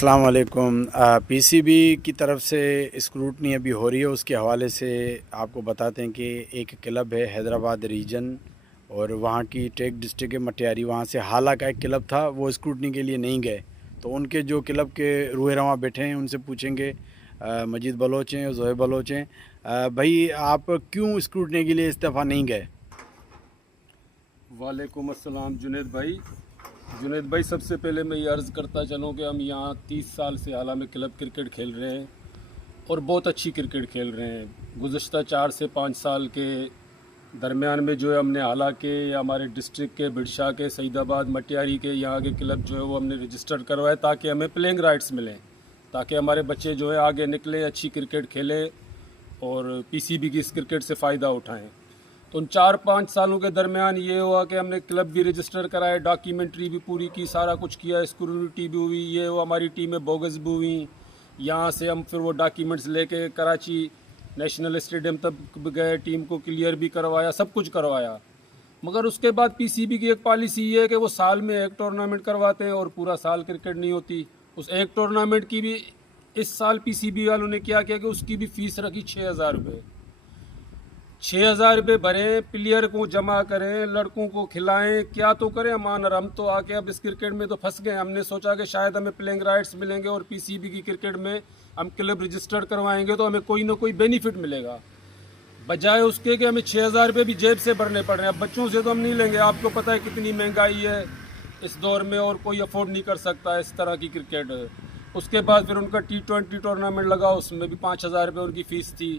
अस्सलाम वालेकुम। पीसीबी की तरफ से स्क्रूटनी अभी हो रही है, उसके हवाले से आपको बताते हैं कि एक क्लब है हैदराबाद रीजन और वहाँ की टेक डिस्ट्रिक्ट है मटियारी, वहाँ से हाला का एक क्लब था, वो स्क्रूटनी के लिए नहीं गए। तो उनके जो क्लब के रूहे रवां बैठे हैं उनसे पूछेंगे। मजीद बलोच हैं, ज़ोहे बलोच हैं। भाई आप क्यों स्क्रूटनी के लिए इस दफ़ा नहीं गए? वालेकुम अस्सलाम जुनेद भाई, सबसे पहले मैं ये अर्ज़ करता चलूँ कि हम यहाँ 30 साल से आला में क्लब क्रिकेट खेल रहे हैं और बहुत अच्छी क्रिकेट खेल रहे हैं। गुज़श्ता 4 से 5 साल के दरमियान में जो है हमने आला के या हमारे डिस्ट्रिक्ट के बिरशा के सईदाबाद मटियारी के यहाँ के क्लब जो है वो हमने रजिस्टर करवाए ताकि हमें प्लेइंग राइट्स मिलें, ताकि हमारे बच्चे जो है आगे निकलें, अच्छी क्रिकेट खेलें और पीसीबी की इस क्रिकेट से फ़ायदा उठाएं। तो उन 4-5 सालों के दरमियान ये हुआ कि हमने क्लब भी रजिस्टर कराए, डॉक्यूमेंट्री भी पूरी की, सारा कुछ किया, स्क्रूनिटी भी हुई, ये वो हमारी टीमें बोगस भी हुई। यहाँ से हम फिर वो डॉक्यूमेंट्स लेके कराची नेशनल स्टेडियम तक गए, टीम को क्लियर भी करवाया, सब कुछ करवाया। मगर उसके बाद पीसीबी की एक पॉलिसी ये है कि वो साल में एक टूर्नामेंट करवाते हैं और पूरा साल क्रिकेट नहीं होती। उस एक टूर्नामेंट की भी इस साल पीसीबी वालों ने क्या किया कि उसकी भी फ़ीस रखी 6,000 रुपये। 6,000 रुपये भरें, प्लेयर को जमा करें, लड़कों को खिलाएं, क्या तो करें अमान। और हम तो आके अब इस क्रिकेट में तो फंस गए। हमने सोचा कि शायद हमें प्लेइंग राइट्स मिलेंगे और पीसीबी की क्रिकेट में हम क्लब रजिस्टर्ड करवाएंगे तो हमें कोई ना कोई बेनिफिट मिलेगा, बजाय उसके कि हमें 6,000 रुपये भी जेब से भरने पड़ रहे हैं। अब बच्चों से तो हम नहीं लेंगे, आपको पता है कितनी महंगाई है इस दौर में और कोई अफोर्ड नहीं कर सकता इस तरह की क्रिकेट। उसके बाद फिर उनका T20 टूर्नामेंट लगा, उसमें भी 5,000 रुपये उनकी फ़ीस थी,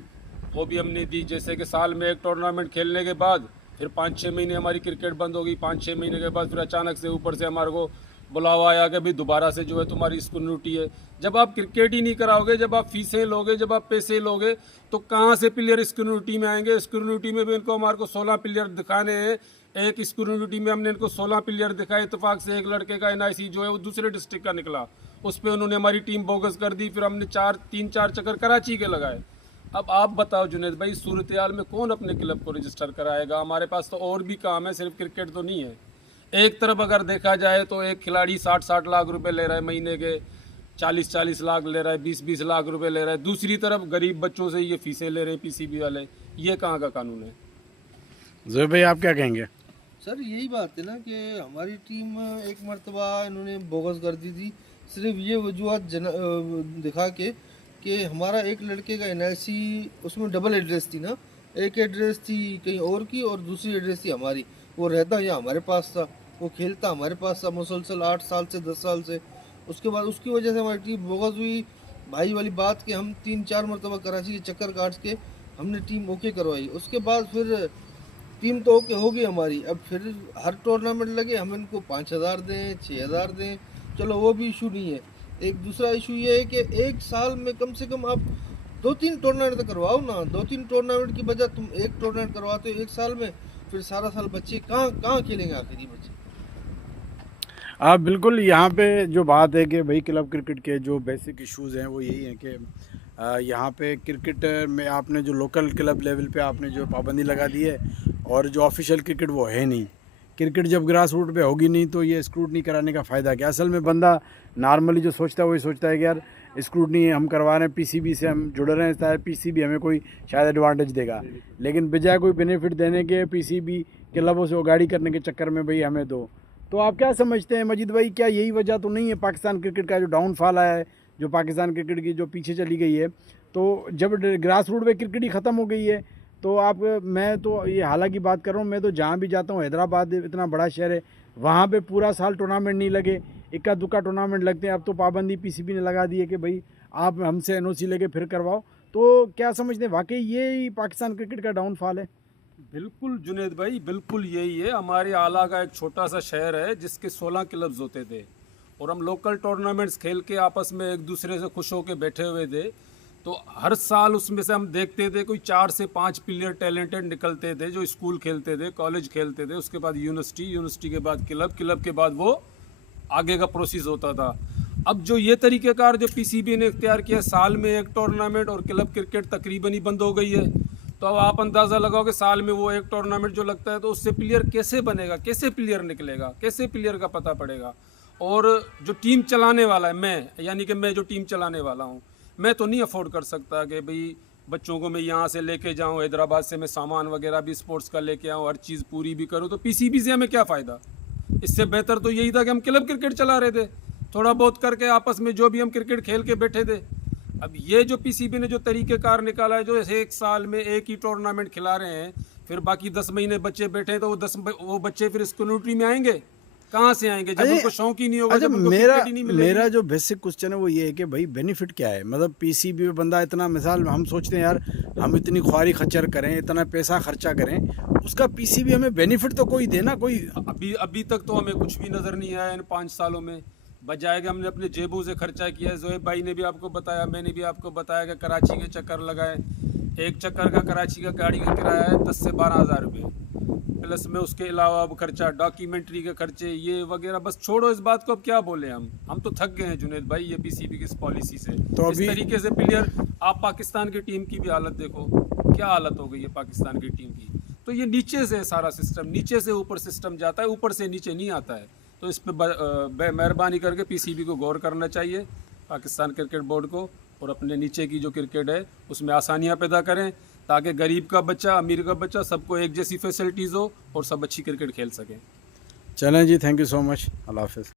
वो भी हमने दी। जैसे कि साल में एक टूर्नामेंट खेलने के बाद फिर 5-6 महीने हमारी क्रिकेट बंद हो गई। 5-6 महीने के बाद फिर अचानक से ऊपर से हमारे को बुलावा आया कि भाई दोबारा से जो है तुम्हारी स्कूनिटी है। जब आप क्रिकेट ही नहीं कराओगे, जब आप फीसें लोगे, जब आप पैसे लोगे, तो कहाँ से प्लेयर स्कूनिटी में आएंगे? स्कूनिटी में भी इनको हमारे को 16 प्लेयर दिखाने हैं। एक स्कूनिटी में हमने इनको 16 प्लेयर दिखाए, इतफाक से एक लड़के का NIC जो है वो दूसरे डिस्ट्रिक्ट का निकला, उस पर उन्होंने हमारी टीम बोगस कर दी। फिर हमने 3-4 चक्कर कराची के लगाए। अब आप बताओ जुनेद भाई, सूरत हाल में कौन अपने क्लब को रजिस्टर कराएगा? हमारे पास तो और भी काम है, सिर्फ क्रिकेट तो नहीं है। एक तरफ अगर देखा जाए तो एक खिलाड़ी 60-60 लाख रुपए ले रहा है महीने के, 40-40 लाख ले रहा है, 20-20 लाख रुपए ले रहा है। दूसरी तरफ गरीब बच्चों से ये फीसें ले रहे हैं पीसीबी वाले। ये कहाँ का कानून है? ज़ोहे भाई आप क्या कहेंगे? सर यही बात है ना कि हमारी टीम एक मरतबा इन्होंने बोगस कर दी थी, सिर्फ ये वजूहत दिखा के कि हमारा एक लड़के का NIC, उसमें डबल एड्रेस थी ना, एक एड्रेस थी कहीं और की और दूसरी एड्रेस थी हमारी। वो रहता यहाँ हमारे पास था, वो खेलता हमारे पास था मुसलसल 8 साल से 10 साल से। उसके बाद उसकी वजह से हमारी टीम बोगस हुई। भाई वाली बात कि हम 3-4 मरतबा कराची के चक्कर काट के हमने टीम ओके करवाई। उसके बाद फिर टीम तो ओके हो गई हमारी। अब फिर हर टूर्नामेंट लगे हम इनको 5,000 दें, 6,000 दें, चलो वो भी इशू नहीं है। एक दूसरा इशू ये है कि एक साल में कम से कम आप 2-3 टूर्नामेंट तो करवाओ ना। 2-3 टूर्नामेंट की बजाय तुम एक टूर्नामेंट करवाते हो एक साल में, फिर सारा साल बच्चे कहाँ कहाँ खेलेंगे आखिरी बच्चे? आप बिल्कुल, यहाँ पे जो बात है कि भाई क्लब क्रिकेट के जो बेसिक इश्यूज़ हैं वो यही हैं कि यहाँ पे क्रिकेट में आपने जो लोकल क्लब लेवल पे आपने जो पाबंदी लगा दी है और जो ऑफिशियल क्रिकेट वो है नहीं। क्रिकेट जब ग्रास रूट पे होगी नहीं तो ये स्क्रूटनी कराने का फ़ायदा क्या? असल में बंदा नॉर्मली जो सोचता है वही सोचता है कि यार स्क्रूटनी हम करवा रहे हैं, पीसीबी से हम जुड़ रहे हैं, शायद पीसीबी हमें कोई शायद एडवांटेज देगा, लेकिन बजाय कोई बेनिफिट देने के पीसीबी क्लबों से वो गाड़ी करने के चक्कर में भाई हमें दो। तो आप क्या समझते हैं मजीद भाई, क्या यही वजह तो नहीं है पाकिस्तान क्रिकेट का जो डाउनफॉल आया है, जो पाकिस्तान क्रिकेट की जो पीछे चली गई है? तो जब ग्रास रूट पे क्रिकेट ही ख़त्म हो गई है तो आप, मैं तो ये हालांकि बात कर रहा हूँ, मैं तो जहाँ भी जाता हूँ, हैदराबाद इतना बड़ा शहर है, वहाँ पे पूरा साल टूर्नामेंट नहीं लगे, इक्का दुक्का टूर्नामेंट लगते हैं। अब तो पाबंदी पीसीबी ने लगा दी है कि भाई आप हमसे NOC लेके फिर करवाओ। तो क्या समझते हैं, वाकई ये पाकिस्तान क्रिकेट का डाउनफॉल है? बिल्कुल जुनेद भाई, बिल्कुल यही है। हमारे आला का एक छोटा सा शहर है जिसके 16 क्लब्स होते थे और हम लोकल टूर्नामेंट्स खेल के आपस में एक दूसरे से खुश होकर बैठे हुए थे। तो हर साल उसमें से हम देखते थे कोई 4 से 5 प्लेयर टैलेंटेड निकलते थे जो स्कूल खेलते थे, कॉलेज खेलते थे, उसके बाद यूनिवर्सिटी के बाद क्लब के बाद वो आगे का प्रोसेस होता था। अब जो ये तरीक़ेकार जो पीसीबी ने इख्तियार किया, साल में एक टूर्नामेंट और क्लब क्रिकेट तकरीबन ही बंद हो गई है। तो अब आप अंदाज़ा लगाओ कि साल में वो एक टूर्नामेंट जो लगता है तो उससे प्लेयर कैसे बनेगा, कैसे प्लेयर निकलेगा, कैसे प्लेयर का पता पड़ेगा? और जो टीम चलाने वाला है मैं, यानी कि मैं जो टीम चलाने वाला हूँ, मैं तो नहीं अफोर्ड कर सकता कि भाई बच्चों को मैं यहाँ से लेके जाऊँ, हैदराबाद से मैं सामान वगैरह भी स्पोर्ट्स का लेके आऊँ, हर चीज़ पूरी भी करूँ, तो पीसीबी से हमें क्या फ़ायदा। इससे बेहतर तो यही था कि हम क्लब क्रिकेट चला रहे थे, थोड़ा बहुत करके आपस में जो भी हम क्रिकेट खेल के बैठे थे। अब ये जो पीसीबी ने जो तरीक़ेकार निकाला है, जो ऐसे एक साल में एक ही टूर्नामेंट खिला रहे हैं, फिर बाकी 10 महीने बच्चे बैठे हैं, तो वो बच्चे फिर स्कूटी में आएंगे, कहाँ से आएंगे जब उनको शौक ही नहीं होगा, जब उनको क्रिकेट ही नहीं मिलेगी। मेरा जो बेसिक क्वेश्चन है वो ये है कि भाई बेनिफिट क्या है, मतलब पीसीबी में बंदा इतना, मिसाल हम सोचते हैं यार हम इतनी ख्वारी खच्चर करें, इतना पैसा खर्चा करें, उसका पीसीबी हमें बेनिफिट तो कोई देना, कोई अभी तक तो हमें कुछ भी नज़र नहीं आया इन 5 सालों में। बजाय कि हमने अपने जेबों से खर्चा किया है। जोएब भाई ने भी आपको बताया, मैंने भी आपको बताया कि कराची के चक्कर लगाए, एक चक्कर का कराची का गाड़ी का किराया है 10 से 12 हज़ार रुपये, प्लस में उसके अलावा अब खर्चा, डॉक्यूमेंट्री के खर्चे, ये वगैरह। बस छोड़ो इस बात को, अब क्या बोले हम तो थक गए हैं जुनेद भाई ये पीसीबी की इस पॉलिसी से। तो इस अभी तरीके से प्लेयर, आप पाकिस्तान की टीम की भी हालत देखो, क्या हालत हो गई है पाकिस्तान की टीम की। तो ये नीचे से सारा सिस्टम, नीचे से ऊपर सिस्टम जाता है, ऊपर से नीचे नहीं आता है। तो इस पर मेहरबानी करके पीसीबी को गौर करना चाहिए, पाकिस्तान क्रिकेट बोर्ड को, और अपने नीचे की जो क्रिकेट है उसमें आसानियाँ पैदा करें, ताकि गरीब का बच्चा, अमीर का बच्चा, सबको एक जैसी फैसिलिटीज़ हो और सब अच्छी क्रिकेट खेल सकें। चलें जी, थैंक यू सो मच, अल्लाह हाफिज़।